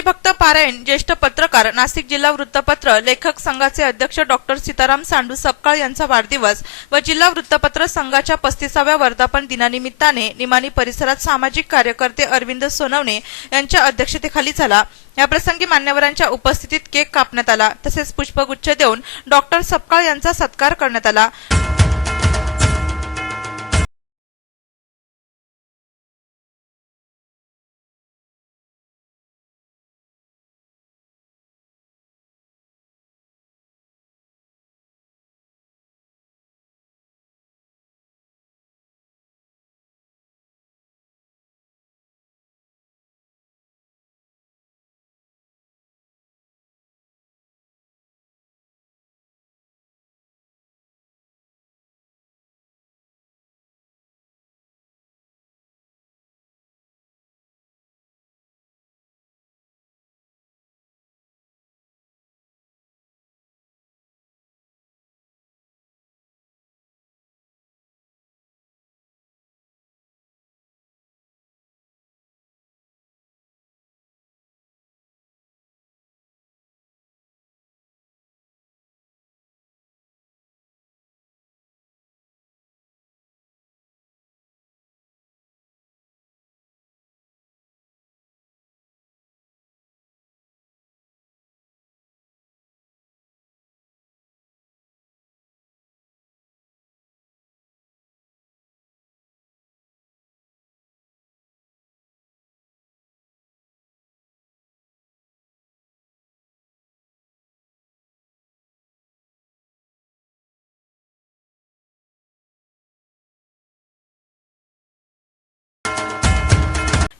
पारायण ज्येष्ठ पत्रकार नाशिक जिल्हा वृत्तपत्र लेखक संघाचे अध्यक्ष डॉक्टर सीताराम सांडू सपकाळ यांचा वाढदिवस व जिल्हा वृत्तपत्र संघाच्या पस्तीसाव्या वर्धापन दिनानिमित्ताने निमाणी परिसरात सामाजिक कार्यकर्ते अरविंद सोनवणे यांच्या अध्यक्षतेखाली झाला. याप्रसंगी मान्यवरांच्या उपस्थितीत केक कापण्यात आला. तसेच पुष्पगुच्छ देऊन डॉक्टर सपकाळ यांचा सत्कार करण्यात आला.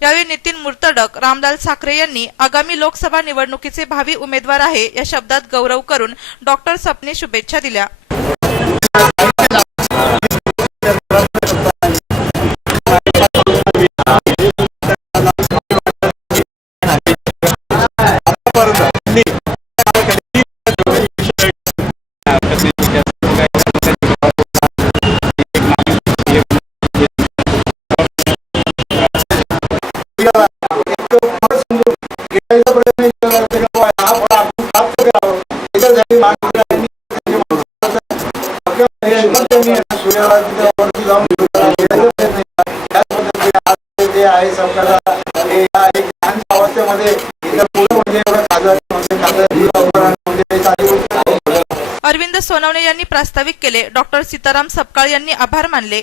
यावेळी नितीन मुर्तडक रामलाल साखरे यांनी आगामी लोकसभा निवडणुकीचे भावी उमेदवार आहे या शब्दात गौरव करून डॉक्टर सपने शुभेच्छा दिल्या. अरविंद सोनवणे यांनी प्रास्ताविक केले. डॉक्टर सीताराम सपकाळ यांनी आभार मानले.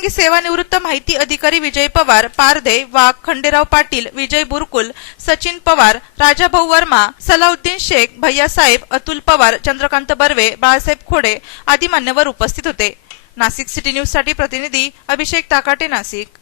प्रसंगी सेवानिवृत्त माहिती अधिकारी विजय पवार पारदे वाघ खंडेराव पाटील विजय बुरकुल सचिन पवार राजाभाऊ वर्मा सलाउद्दीन शेख भैयासाहेब अतुल पवार चंद्रकांत बर्वे बाळासाहेब खोडे आदी मान्यवर उपस्थित होते. नाशिक सिटी न्यूजसाठी प्रतिनिधी अभिषेक ताकाटे नाशिक.